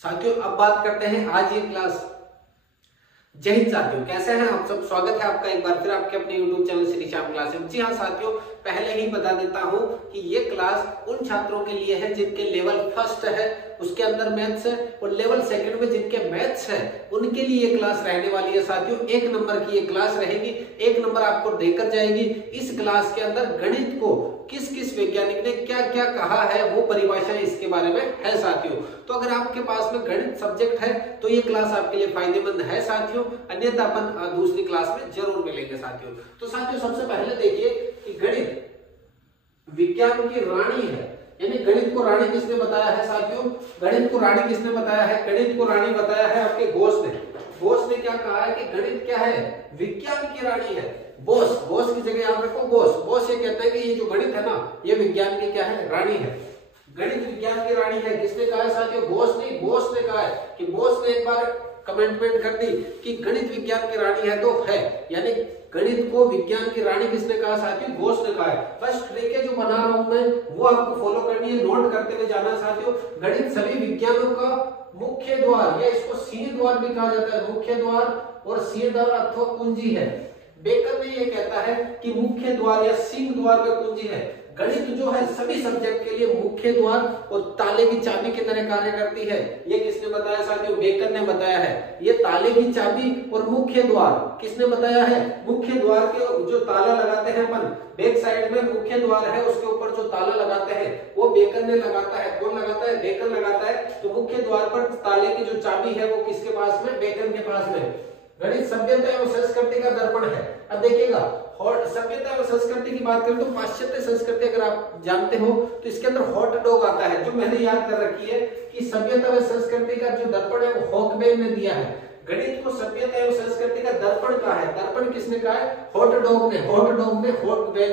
साथियों अब बात करते हैं आज ये क्लास। जय हिंद साथियों, कैसे हैं आप सब। स्वागत है आपका एक बार फिर आपके अपने YouTube channel Shri Shyam classes. जी हाँ साथियों, पहले ही बता देता हूं कि ये क्लास उन छात्रों के लिए है जिनके लेवल फर्स्ट है उसके अंदर मैथ्स है, और लेवल सेकंड में जिनके मैथ्स है उनके लिए ये क्लास रहने वाली है। साथियों 1 नंबर की ये क्लास रहेगी, 1 नंबर आपको देकर जाएगी। इस क्लास के अंदर गणित को किस किस वैज्ञानिक ने क्या क्या कहा है वो परिभाषा इसके बारे में है साथियों। तो अगर आपके पास में गणित सब्जेक्ट है तो ये क्लास आपके लिए फायदेमंद है साथियों, अन्यथा अपन दूसरी क्लास में जरूर मिलेंगे साथियों। तो साथियों सबसे पहले देखिए कि गणित विज्ञान की रानी है, यानी गणित को रानी किसने बताया है साथियों। गणित को रानी किसने बताया है, गणित को रानी बताया है आपके बोस ने। बोस ने क्या कहा है कि गणित क्या है, विज्ञान की रानी है। बोस की जगह याद रखो बोस ये कहता है कि ये जो गणित है ना ये विज्ञान की क्या है, रानी है। गणित विज्ञान की रानी है, किसने कहा है साथियों, बोस ने कहा है कि बोस ने एक बार कमेंटमेंट कर दी कि गणित विज्ञान की रानी है तो है, यानी गणित को विज्ञान की रानी किसने कहा साथियों, बोस ने कहा है। फर्स्ट ट्रिक जो बना रहा हूं मैं वो आपको फॉलो करनी है, नोट करते हुए जाना साथियों। गणित सभी विज्ञानों का मुख्य द्वार, या इसको सिंह द्वार भी कहा जाता है, मुख्य द्वार और सिंह द्वार अथवा कुंजी है। बेकर ने ये कहता है कि मुख्य द्वार या सिंह द्वार व कुंजी है। गणित जो है सभी सब्जेक्ट के लिए मुख्य द्वार और ताले की चाबी की तरह कार्य करती है। ये किसने बताया साथियों, बेकर ने बताया है। ये ताले की चाबी और मुख्य द्वार किसने बताया है, मुख्य द्वार के जो ताला लगाते हैं अपन बैक साइड में मुख्य द्वार है उसके ऊपर जो ताला लगाते हैं वो बेकर ने लगाता है। कौन लगाता है, बेकर लगाता है। तो मुख्य द्वार पर ताले की जो चाबी है वो किसके पास में, बेकर के पास में। गणित सभ्यता एवं संस्कृति का दर्पण है। अब देखिएगा सभ्यता एवं संस्कृति की बात करें तो पाश्चात्य संस्कृति अगर आप जानते हो तो इसके अंदर हॉट डॉग आता है, जो मैंने याद कर रखी है कि सभ्यता एवं संस्कृति का जो दर्पण है वो हॉकबेन ने दिया है। गणित को सभ्यता एवं संस्कृति का दर्पण कहा है, दर्पण किसने कहा है, हॉकबेन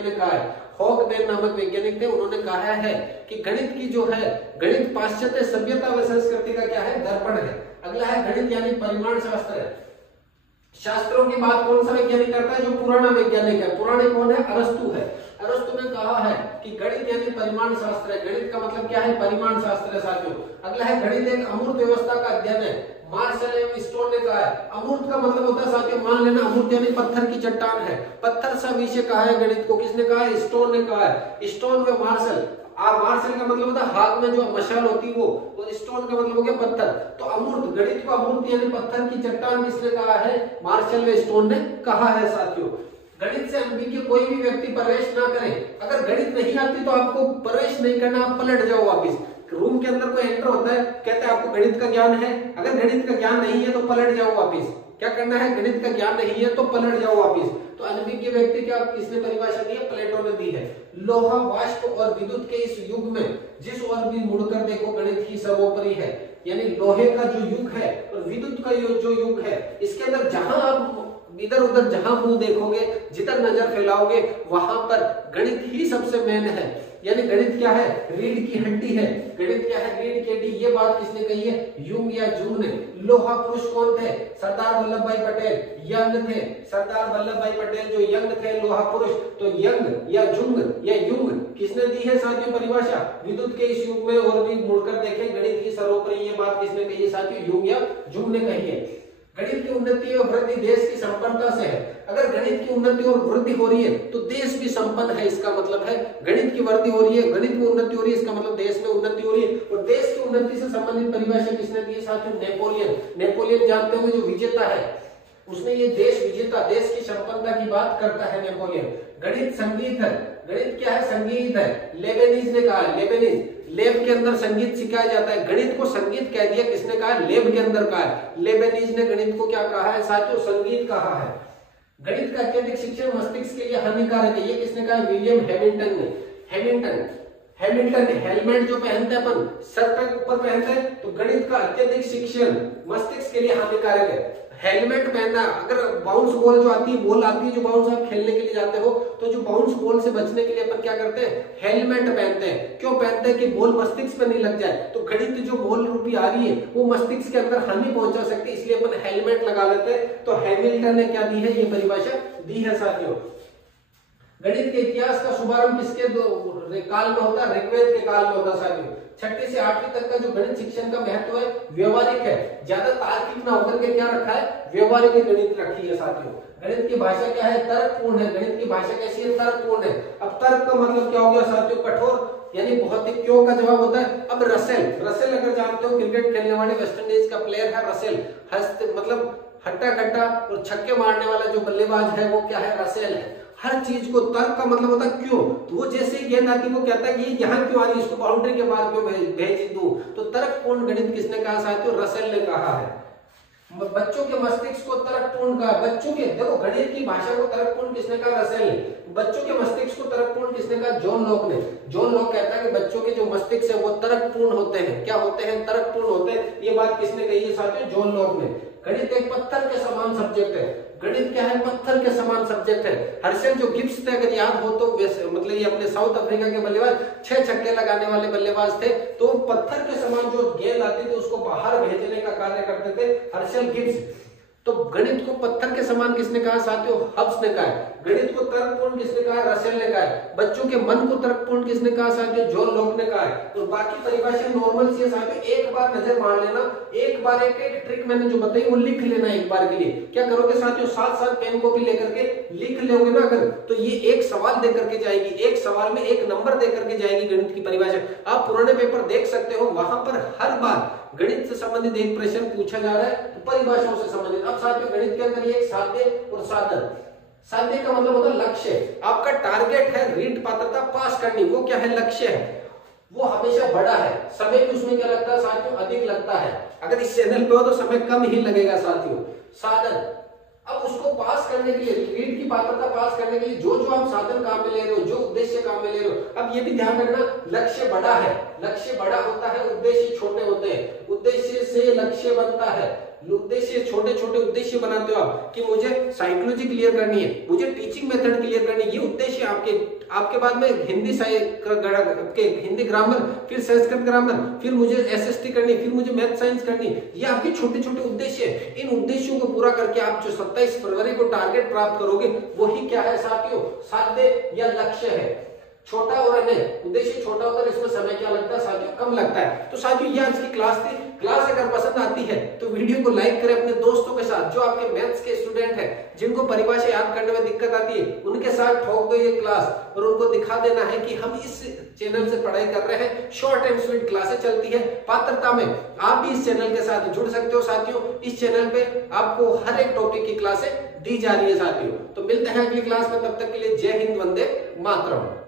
ने कहा है। हॉकबेन नामक वैज्ञानिक थे, उन्होंने कहा है कि गणित की जो है, गणित पाश्चात्य सभ्यता व संस्कृति का क्या है, दर्पण है। अगला है गणित यानी परिमाण शास्त्र है। शास्त्रों की बात कौन सा वैज्ञानिक करता है, जो पुराना वैज्ञानिक है। पुराने कौन है, अरस्तु है। अरस्तु ने कहा है कि गणित यानी परिमाण शास्त्र है। गणित का मतलब क्या है, परिमाण शास्त्र है साथियों। अगला है गणित एक अमूर्त व्यवस्था का अध्ययन है। मार्शल एवं स्टोन ने कहा है। अमूर्त का मतलब होता है साथियों, मान लेना अमूर्त यानी पत्थर की चट्टान है, पत्थर सा विषय कहा है गणित को, किसने कहा है, स्टोन ने कहा है। स्टोन व मार्शल, मार्शल का मतलब होता है हाथ में जो मशाल होती वो, और स्टोन का मतलब हो गया पत्थर। तो अमूर्त, गणित को अमूर्त यानी पत्थर की चट्टान किसने कहा है, मार्शल व स्टोन ने कहा है साथियों। गणित से अनभिज्ञ कोई भी व्यक्ति प्रवेश ना करे। अगर गणित नहीं आती तो आपको प्रवेश नहीं करना, आप पलट जाओ वापिस। रूम के अंदर कोई एंटर होता है, कहते हैं आपको गणित का ज्ञान है, अगर गणित का ज्ञान नहीं है तो पलट जाओ वापिस। क्या करना है, गणित का ज्ञान नहीं है तो पलट जाओ वापिस। तो अनभिज्ञ व्यक्ति क्या किसने परिभाषा दी है, प्लेटो ने दी है। लोहा, वाष्प और विद्युत के इस युग में जिस ओर भी मुड़कर देखो गणित ही सर्वोपरि है। यानी लोहे का जो युग है और विद्युत का जो युग है, इसके अंदर जहां आप इधर उधर जहां मुंह देखोगे, जिधर नजर फैलाओगे वहां पर गणित ही सबसे मेन है। यानी गणित क्या है, रीढ़ की हड्डी है। गणित क्या है, रीढ़ की हड्डी। ये बात किसने कही है, यूंग या जूंग ने। लोहा पुरुष कौन थे, सरदार वल्लभ भाई पटेल यंग थे। सरदार वल्लभ भाई पटेल जो यंग थे, लोहा पुरुष। तो यंग या जुंग या युंग किसने दी है साथियों परिभाषा, विद्युत के इस युग में और भी मुड़कर देखें गणित ही सर्वोपरि। ये बात किसने कही है साथियों, युंग या जुंग ने कही है। गणित की उन्नति और वृद्धि देश की संपन्नता से है। अगर गणित की उन्नति और वृद्धि हो रही है तो देश भी संपन्न है, इसका मतलब है। गणित की वृद्धि हो रही है, गणित में उन्नति हो रही है, इसका मतलब देश में उन्नति हो रही है। और देश की उन्नति से संबंधित परिभाषा किसने दी है साथियों, नेपोलियन जानते हो जो विजेता है, उसने ये देश विजेता, देश की संपन्नता की बात करता है नेपोलियन। गणित संगीत है। गणित क्या है, संगीत है। लेबनिज ने कहा है, लेबनिज लैब के अंदर संगीत सिखाया जाता है। गणित को संगीत कह दिया, किसने कहा है, लैब के अंदर कहा है। लेबनिज ने गणित को क्या कहा है साथियों, संगीत कहा है। गणित का अत्यधिक शिक्षण मस्तिष्क के लिए हानिकारक है। ये किसने कहा, विलियम हैमिल्टन ने। हैमिल्टन हेलमेट जो पहनते हैं अपन, सर के ऊपर पहनते हैं, तो गणित का अत्यधिक शिक्षण मस्तिष्क के लिए हानिकारक है। हेलमेट पहनना, अगर बाउंस बॉल जो आती है, बॉल आती है जो बाउंस आप खेलने के लिए जाते हो, तो जो बाउंस बॉल से बचने के लिए अपन क्या करते हैं, हेलमेट पहनते हैं। क्यों पहनते हैं, कि बॉल मस्तिष्क पे नहीं लग जाए। तो गणित जो बॉल रूपी आ रही है वो मस्तिष्क के अंदर हानि पहुंचा सकती है, इसलिए अपन हेलमेट लगा लेते हैं। तो हैमिल्टन ने क्या दी है, ये परिभाषा दी है साथियों। गणित के इतिहास का शुभारंभ किसके काल में होता है, ऋग्वेद के काल में होता है साथियों। छठी से आठवीं तक का जो गणित शिक्षण का महत्व है व्यवहारिक है, ज्यादा तार्किक ना होकर के क्या रखा है, व्यवहारिक गणित रखी है साथियों। गणित की भाषा क्या है, तर्कपूर्ण है। गणित की भाषा कैसी है, तर्कपूर्ण है। अब तर्क का मतलब क्या हो गया साथियों, कठोर यानी बहुत ही क्यों का जवाब होता है। अब रसेल, रसेल अगर जानते हो क्रिकेट खेलने वाले वेस्ट इंडीज का प्लेयर है रसेल, हस्त मतलब हट्टा कट्टा और छक्के मारने वाला जो बल्लेबाज है वो क्या है, रसेल है। हर चीज को तर्क का मतलब होता है क्यों, तो वो जैसे ही गेंद आती है वो कहता है कि यहाँ क्यों आ रही है, इसको बाउंड्री के बाहर क्यों भेज दूं। तो तर्कपूर्ण गणित किसने कहा साथियों, रसेल ने कहा है। बच्चों के मस्तिष्क को तर्कपूर्ण कहा, बच्चों के देखो गणित की भाषा को तर्कपूर्ण किसने कहा, रसेल ने। बच्चों के मस्तिष्क को तर्कपूर्ण किसने कहा, जॉन लॉक ने। जॉन लॉक कहता है कि बच्चों के जो मस्तिष्क है वो तर्कपूर्ण होते हैं। क्या होते हैं, तर्कपूर्ण होते हैं। ये बात किसने कही है साथियों, जॉन लॉक ने। गणित एक पत्थर के समान सब्जेक्ट है। गणित क्या है, पत्थर के समान सब्जेक्ट है। हर्षल जो गिब्स थे अगर याद हो तो मतलब ये अपने साउथ अफ्रीका के बल्लेबाज 6 छक्के लगाने वाले बल्लेबाज थे, तो पत्थर के समान जो गेंद आती थी उसको बाहर भेजने का कार्य करते थे हर्षल गिब्स। तो गणित को पत्थर के समान किसने कहा साथियों, हब्स ने कहा है। गणित को तर्कपूर्ण किसने कहा, रसेल ने कहा है। बच्चों के मन को तर्कपूर्ण किसने कहा साथियों, जॉन लॉक ने कहा है। तो बाकी परिभाषा नॉर्मल सी है साथियों, एक बार नजर मार लेना, एक बार एक एक ट्रिक मैंने जो बताई वो लिख लेना एक बार के लिए। क्या करोगे साथियों, साथ साथ पेन कॉपी लेकर के लिख लोगे ना अगर, तो ये एक सवाल दे करके जाएगी, एक सवाल में एक नंबर दे करके जाएगी गणित की परिभाषा। आप पुराने पेपर देख सकते हो, वहां पर हर बार गणित से संबंधित एक प्रश्न पूछा जा रहा है तो परिभाषाओं से संबंधित। अब साथियों गणित के अंदर ये साध्य और साधन। साध्य का मतलब होता है लक्ष्य, आपका टारगेट है रीट पात्रता पास करनी, वो क्या है, लक्ष्य है, वो हमेशा बड़ा है। समय भी उसमें क्या लगता है साथियों, अधिक लगता है। अगर इस चैनल पे हो तो समय कम ही लगेगा साथियों। साधन, अब उसको पास करने के लिए, रीट की पात्रता पास करने के लिए जो जो आप साधन काम में ले रहे हो, जो उद्देश्य काम में ले रहे हो, अब ये भी ध्यान रखना लक्ष्य बड़ा है, लक्ष्य बड़ा होता है, उद्देश्य छोटे होते हैं। उद्देश्य से लक्ष्य बनता है। उद्देश्य छोटे छोटे उद्देश्य बनाते हो आप कि मुझे साइकोलॉजी क्लियर करनी है, मुझे टीचिंग मेथड क्लियर करनी है, ये उद्देश्य आपके बाद में हिंदी ग्रामर, फिर संस्कृत ग्रामर, फिर मुझे एसएसटी करनी, फिर मुझे मैथ साइंस करनी, ये आपके छोटे छोटे उद्देश्य है। इन उद्देश्यों को पूरा करके आप जो 27 फरवरी को टारगेट प्राप्त करोगे वही क्या है साथियों, साध्य या लक्ष्य है। छोटा और अन्य उद्देश्य छोटा होता है, इसमें समय क्या लगता है साथियों, कम लगता है। तो साथियों ये आज की क्लास थी। क्लास अगर पसंद आती है तो वीडियो को लाइक करें, अपने दोस्तों के साथ जो आपके मैथ्स के स्टूडेंट हैं, जिनको परिभाषा याद करने में दिक्कत आती है, उनके साथ ठोक दो ये क्लास और उनको दिखा देना है कि हम इस चैनल से पढ़ाई कर रहे हैं। शॉर्ट एंड स्वीट क्लासेस चलती है पात्रता में, आप भी इस चैनल के साथ जुड़ सकते हो साथियों। इस चैनल पे आपको हर एक टॉपिक की क्लासें दी जा रही है साथियों। तो मिलते हैं अगली क्लास में, तब तक के लिए जय हिंद, वंदे मातरम।